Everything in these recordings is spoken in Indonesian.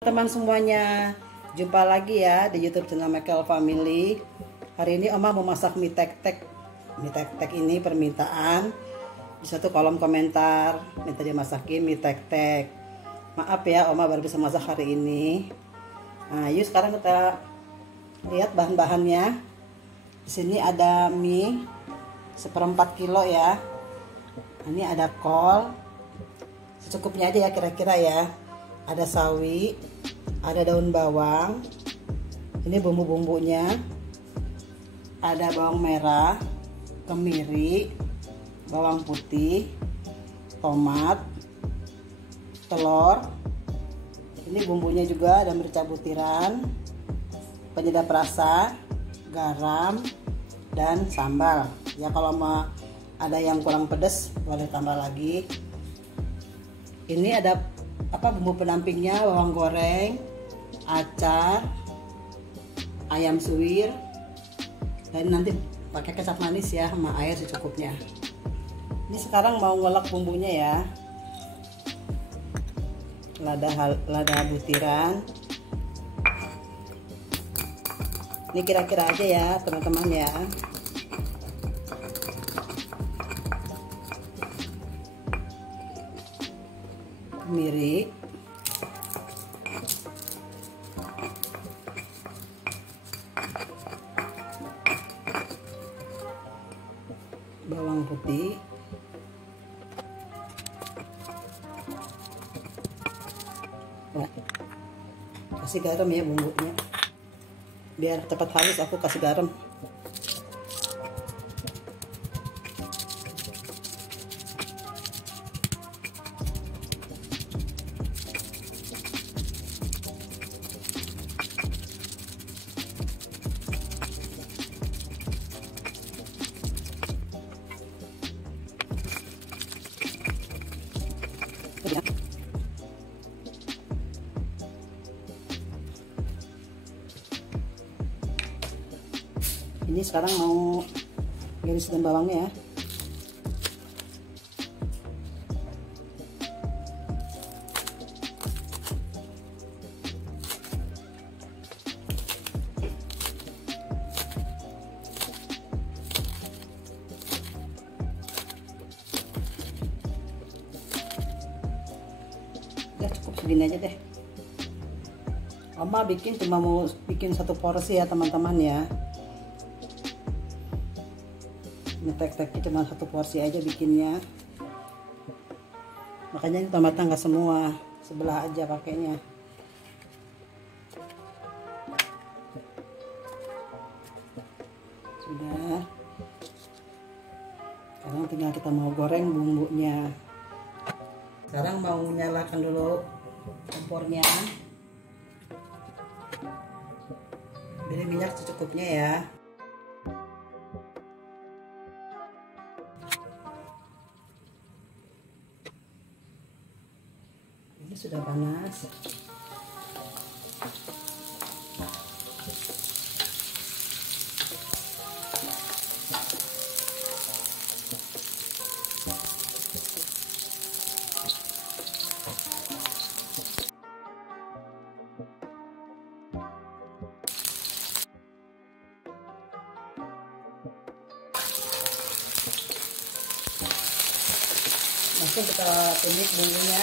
Teman semuanya, jumpa lagi ya di YouTube channel Michael Family. Hari ini Oma mau masak mie tek-tek. Mie tek-tek ini permintaan di satu kolom komentar, minta dimasakin mie tek-tek. Maaf ya, Oma baru bisa masak hari ini. Nah, yuk sekarang kita lihat bahan-bahannya. Di sini ada mie 1/4 kilo ya. Ini ada kol, secukupnya aja ya kira-kira ya. Ada sawi, ada daun bawang, ini bumbu-bumbunya, ada bawang merah, kemiri, bawang putih, tomat, telur, ini bumbunya juga ada merica butiran, penyedap rasa, garam, dan sambal. Ya kalau mau ada yang kurang pedas boleh tambah lagi. Ini ada bumbu pendampingnya, bawang goreng, acar, ayam suwir, dan nanti pakai kecap manis ya sama air secukupnya. Ini sekarang mau ngolek bumbunya ya. Lada butiran. Ini kira-kira aja ya teman-teman ya. Kemiri, bawang putih, kasih garam ya bumbunya biar cepat halus, aku kasih garam. Ini sekarang mau iris dan bawangnya ya. Udah cukup segini aja deh. Oma cuma mau bikin satu porsi ya teman-teman ya. Mie tek-tek cuma satu porsi aja bikinnya, makanya ini tomatnya nggak semua, sebelah aja pakainya. Sudah, sekarang tinggal kita mau goreng bumbunya. Sekarang mau nyalakan dulu kompornya, beri minyak secukupnya ya. Ini sudah panas. Langsung kita tumis bumbunya.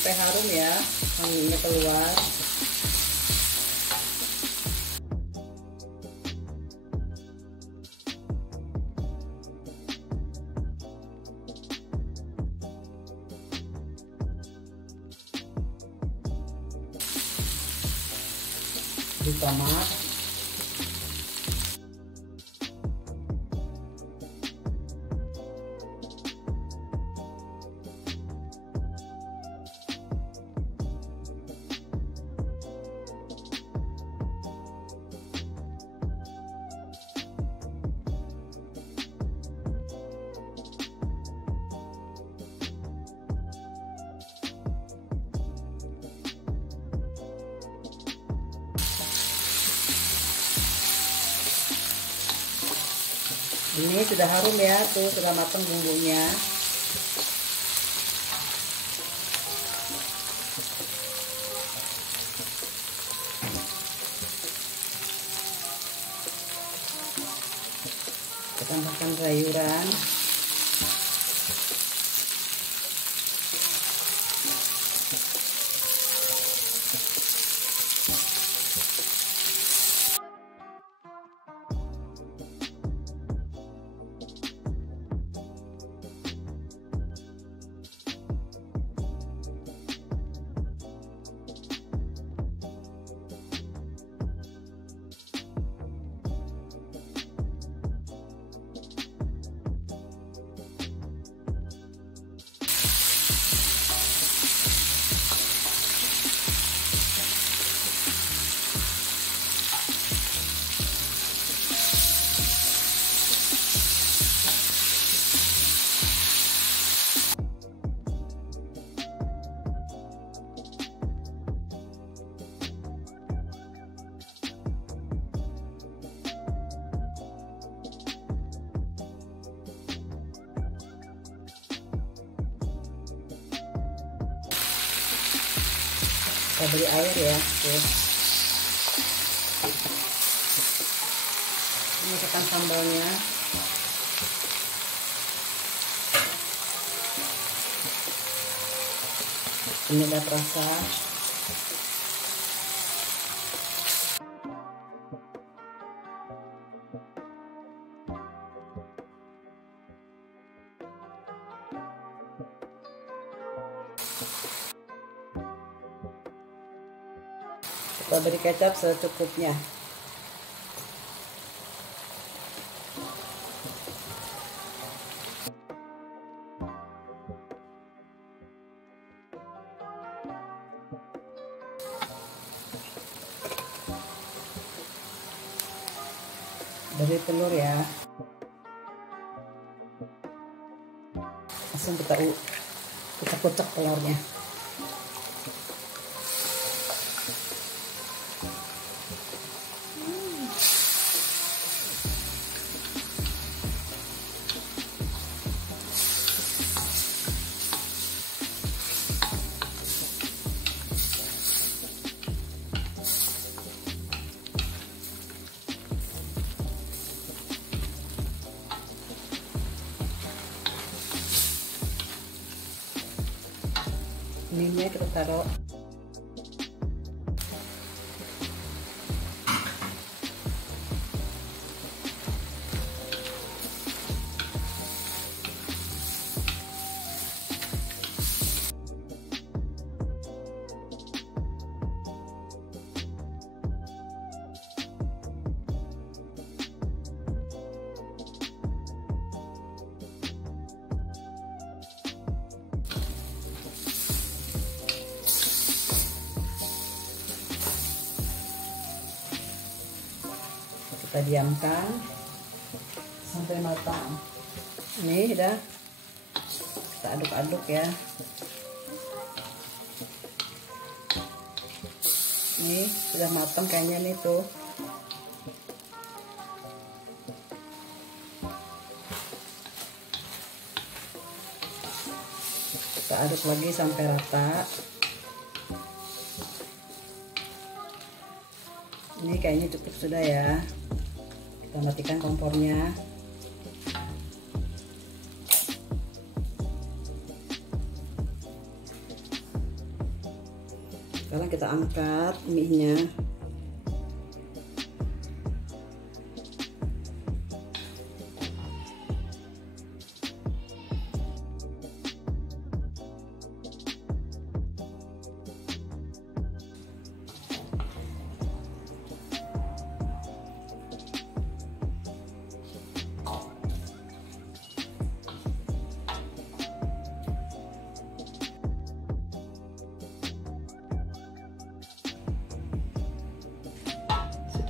Sampai harum ya, wanginya keluar. Di tomat, Ini sudah harum ya, tuh sudah matang bumbunya. tambahkan sayuran. Kita beri air ya, tuh. Masukkan sambalnya. Penyedap rasa. Kita beri kecap secukupnya. Beri telur ya. Langsung kita kucek-kucek telurnya. Ininya kita taruh. Kita diamkan sampai matang. Ini udah kita aduk-aduk ya. Ini sudah matang kayaknya nih tuh. Kita aduk lagi sampai rata. Ini kayaknya cukup sudah ya. Kita matikan kompornya. Sekarang kita angkat mie-nya.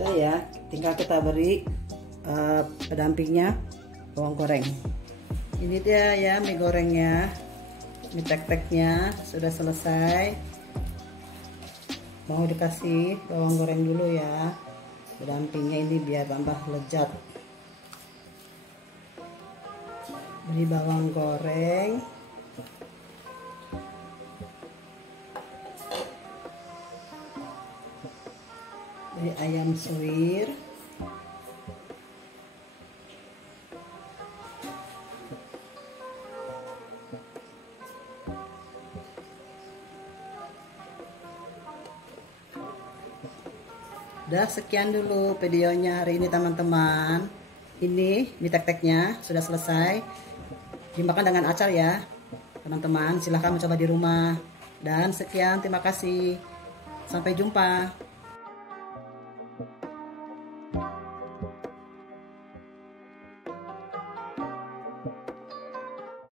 Sudah ya, tinggal kita beri pendampingnya bawang goreng. Ini dia ya mie gorengnya, mie tek-teknya sudah selesai. Mau dikasih bawang goreng dulu ya, pendampingnya ini biar tambah lezat. Beri bawang goreng. Beri ayam suwir. Udah sekian dulu videonya hari ini teman-teman. Ini mie tek-teknya sudah selesai. Dimakan dengan acar ya teman-teman. Silahkan mencoba di rumah. Dan sekian, terima kasih. Sampai jumpa.